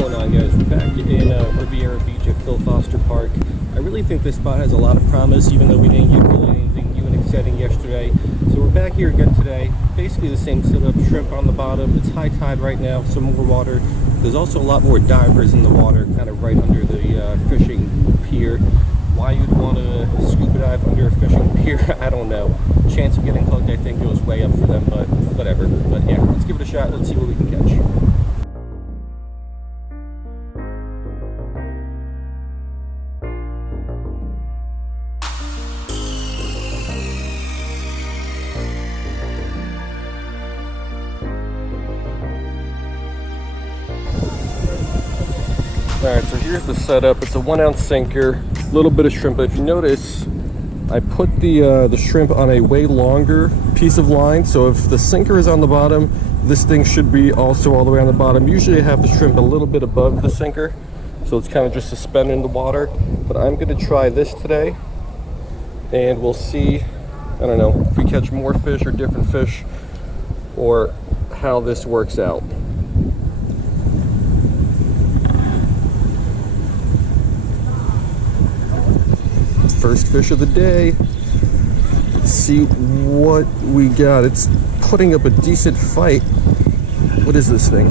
going on, guys? We're back in Riviera Beach at Phil Foster Park. I really think this spot has a lot of promise, even though we didn't get really anything new and exciting yesterday. So we're back here again today. Basically the same setup, shrimp on the bottom. It's high tide right now, some more water. There's also a lot more divers in the water, kind of right under the fishing pier. Why you'd want to scuba dive under a fishing pier, I don't know. Chance of getting hooked, I think, goes way up for them, but whatever. But yeah, let's give it a shot. Let's see what we can catch. Alright, so here's the setup. It's a 1 ounce sinker, a little bit of shrimp, but if you notice, I put the shrimp on a way longer piece of line, so if the sinker is on the bottom, this thing should be also all the way on the bottom. Usually I have the shrimp a little bit above the sinker, so it's kind of just suspended in the water, but I'm going to try this today, and we'll see, I don't know, if we catch more fish or different fish, or how this works out. First fish of the day. Let's see what we got. It's putting up a decent fight. What is this thing?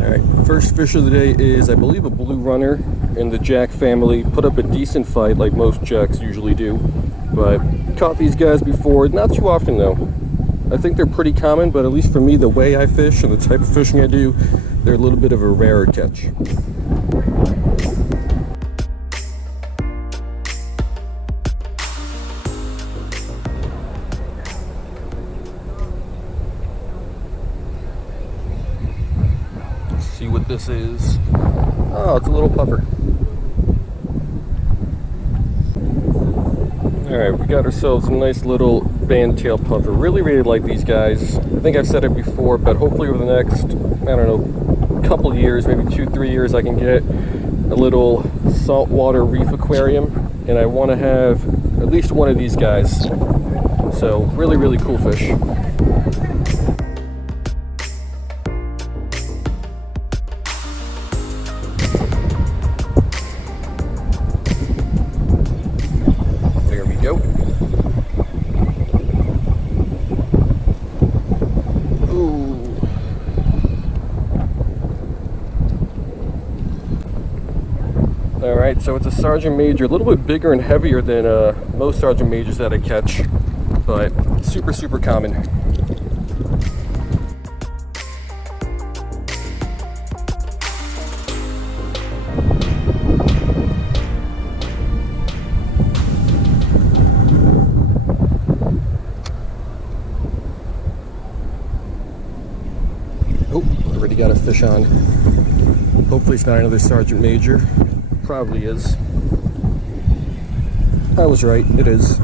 Alright, first fish of the day is, I believe, a blue runner in the jack family. Put up a decent fight like most jacks usually do. But caught these guys before, not too often though. I think they're pretty common, but at least for me, the way I fish and the type of fishing I do, they're a little bit of a rarer catch. See what this is. Oh, it's a little puffer. Alright, we got ourselves a nice little band-tail puffer. Really like these guys. I think I've said it before, but hopefully over the next, I don't know, couple years, maybe 2-3 years, I can get a little saltwater reef aquarium, and I want to have at least one of these guys. So really cool fish. There we go. Alright, so it's a Sergeant Major, a little bit bigger and heavier than most Sergeant Majors that I catch, but super common. Oh, already got a fish on. Hopefully it's not another Sergeant Major. Probably is. I was right, it is.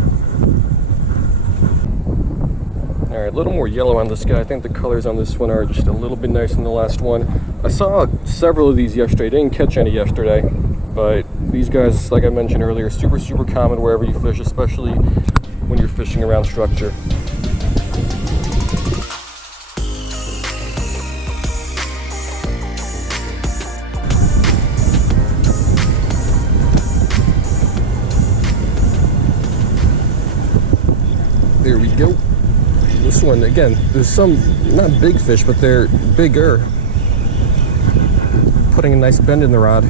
Alright, a little more yellow on this guy. I think the colors on this one are just a little bit nicer than the last one. I saw several of these yesterday. Didn't catch any yesterday, but these guys, like I mentioned earlier, super common wherever you fish, especially when you're fishing around structure. There we go. This one, again, there's some, not big fish, but they're bigger. Putting a nice bend in the rod.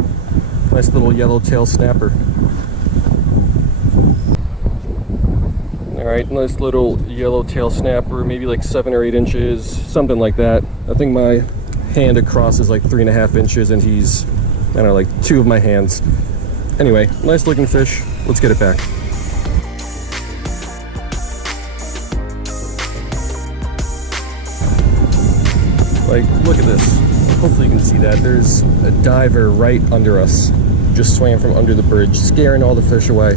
Nice little yellowtail snapper. Alright, nice little yellowtail snapper, maybe like 7 or 8 inches, something like that. I think my hand across is like 3.5 inches, and he's, I don't know, like 2 of my hands. Anyway, nice looking fish. Let's get it back. Like, look at this. Hopefully you can see that. There's a diver right under us. Just swam from under the bridge, scaring all the fish away.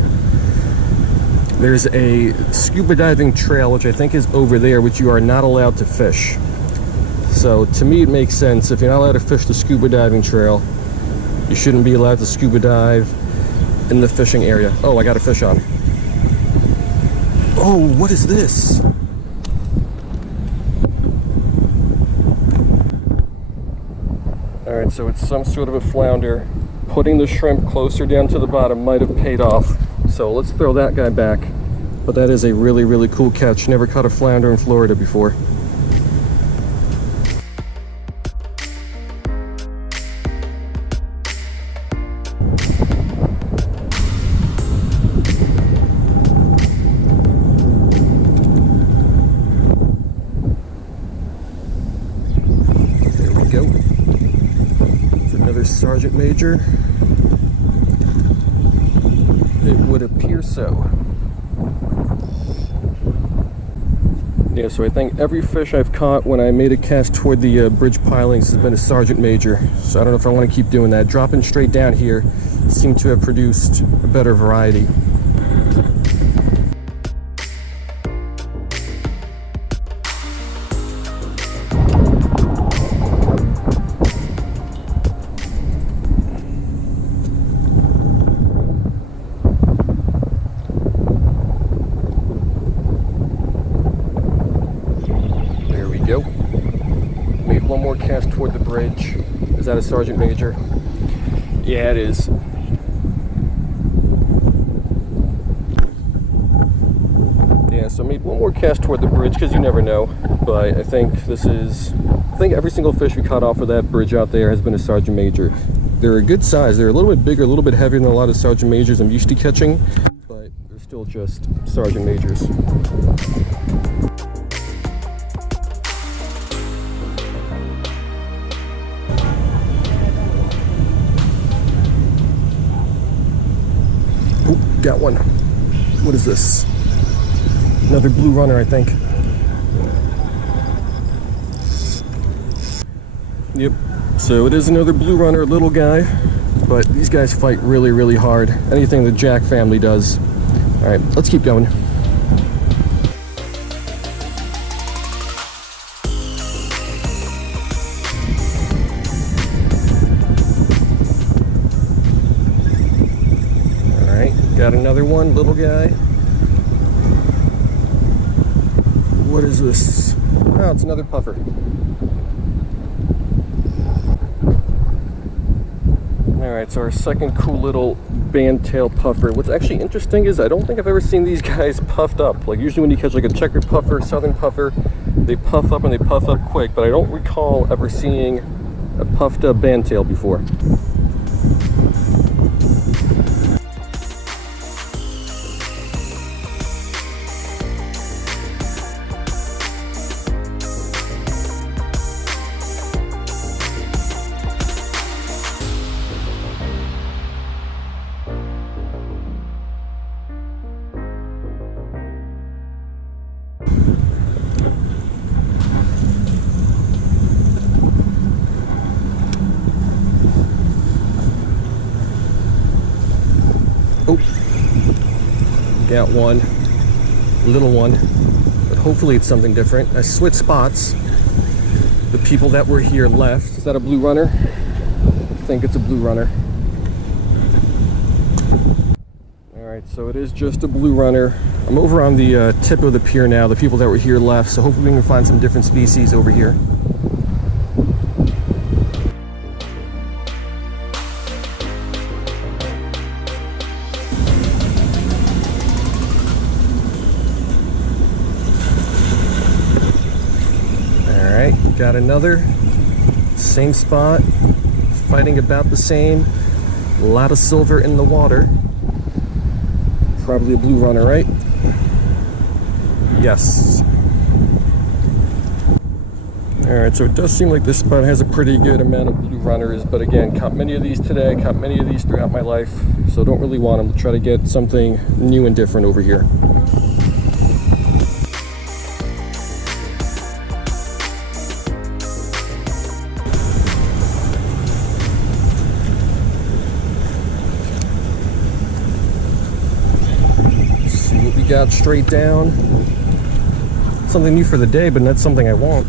There's a scuba diving trail, which I think is over there, which you are not allowed to fish. So to me it makes sense. If you're not allowed to fish the scuba diving trail, you shouldn't be allowed to scuba dive in the fishing area. Oh, I got a fish on. Oh, what is this? Alright, so it's some sort of a flounder. Putting the shrimp closer down to the bottom might have paid off. So let's throw that guy back. But that is a really, really cool catch. Never caught a flounder in Florida before. Go. It's another Sergeant Major. It would appear so. Yeah, so I think every fish I've caught when I made a cast toward the bridge pilings has been a Sergeant Major. So I don't know if I want to keep doing that. Dropping straight down here seemed to have produced a better variety. Made one more cast toward the bridge. Is that a Sergeant Major? Yeah, it is. Yeah, so I made one more cast toward the bridge because you never know. But I think every single fish we caught off of that bridge out there has been a Sergeant Major. They're a good size. They're a little bit bigger, a little bit heavier than a lot of Sergeant Majors I'm used to catching, but they're still just Sergeant Majors. Got one. What is this? Another blue runner, I think. Yep. So it is another blue runner, little guy. But these guys fight really, really hard. Anything the Jack family does. All right, let's keep going. Got another one, little guy. What is this? Oh, it's another puffer. Alright, so our second cool little bandtail puffer. What's actually interesting is I don't think I've ever seen these guys puffed up. Like usually when you catch like a checkered puffer, southern puffer, they puff up and they puff up quick, but I don't recall ever seeing a puffed up bandtail before. Got one, little one, but hopefully it's something different. I switched spots. The people that were here left. Is that a blue runner? I think it's a blue runner. Alright, so it is just a blue runner. I'm over on the tip of the pier now. The people that were here left, so hopefully we can find some different species over here. Got another, same spot, fighting about the same, a lot of silver in the water. Probably a blue runner, right? Yes. Alright, so it does seem like this spot has a pretty good amount of blue runners, but again, caught many of these today, caught many of these throughout my life, so don't really want them. Try to get something new and different over here. Got straight down. Something new for the day, but not something I want.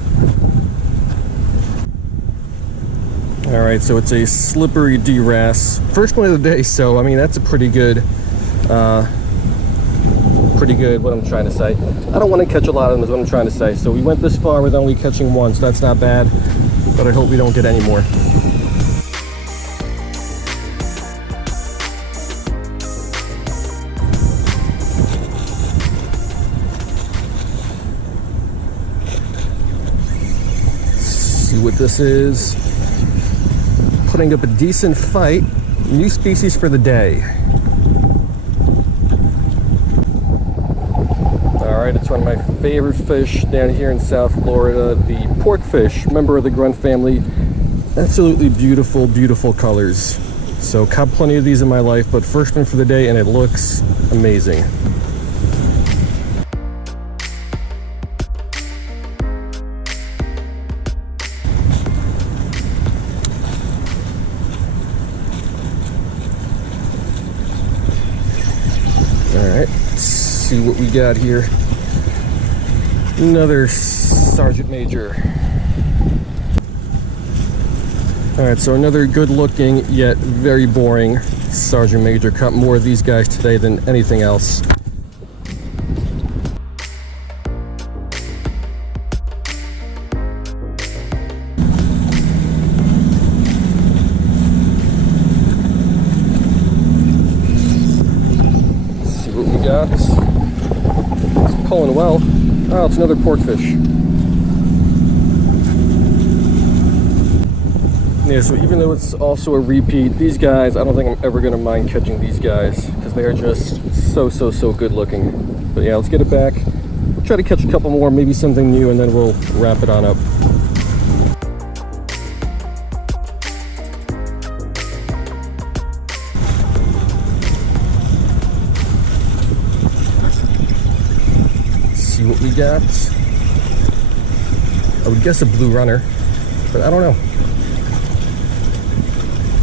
Alright, so it's a slippery D-Wrasse. First one of the day, so I mean that's a pretty good what I'm trying to say. I don't want to catch a lot of them is what I'm trying to say. So we went this far with only catching one, so that's not bad. But I hope we don't get any more. This is putting up a decent fight. New species for the day. Alright, it's one of my favorite fish down here in South Florida, the porkfish, member of the grunt family. Absolutely beautiful, beautiful colors. So caught plenty of these in my life, but first one for the day, and it looks amazing. Alright, let's see what we got here. Another Sergeant Major. Alright, so another good looking yet very boring Sergeant Major. Caught more of these guys today than anything else. It's pulling well. Oh, it's another porkfish. Yeah, so even though it's also a repeat, these guys, I don't think I'm ever going to mind catching these guys because they are just so good looking. But yeah, let's get it back. We'll try to catch a couple more, maybe something new, and then we'll wrap it on up. What we got. I would guess a blue runner, but I don't know.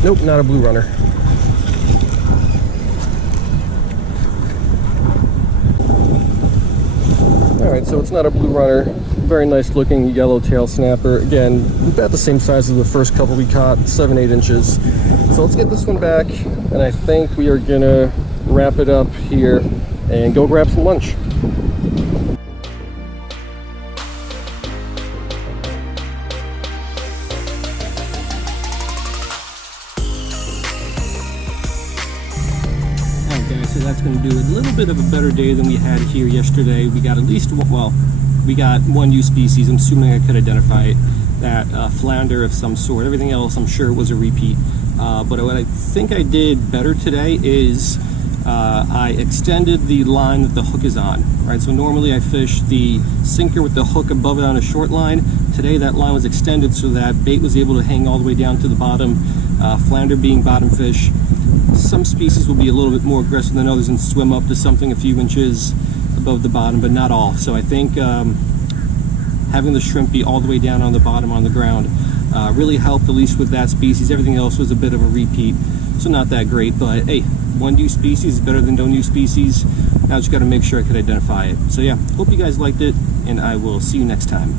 Nope, not a blue runner. Alright, so it's not a blue runner. Very nice looking yellowtail snapper. Again, about the same size as the first couple we caught, 7-8 inches. So let's get this one back, and I think we are gonna wrap it up here and go grab some lunch. So that's going to do a little bit of a better day than we had here yesterday. We got at least, well, we got one new species. I'm assuming I could identify it. That flounder of some sort. Everything else, I'm sure, was a repeat. But what I think I did better today is I extended the line that the hook is on. Right. So normally I fish the sinker with the hook above it on a short line. Today that line was extended so that bait was able to hang all the way down to the bottom. Flounder being bottom fish. Some species will be a little bit more aggressive than others and swim up to something a few inches above the bottom, but not all. So I think having the shrimp be all the way down on the bottom on the ground really helped, at least with that species. Everything else was a bit of a repeat, so not that great. But hey, one new species is better than no new species. Now I just got to make sure I could identify it. So yeah, hope you guys liked it, and I will see you next time.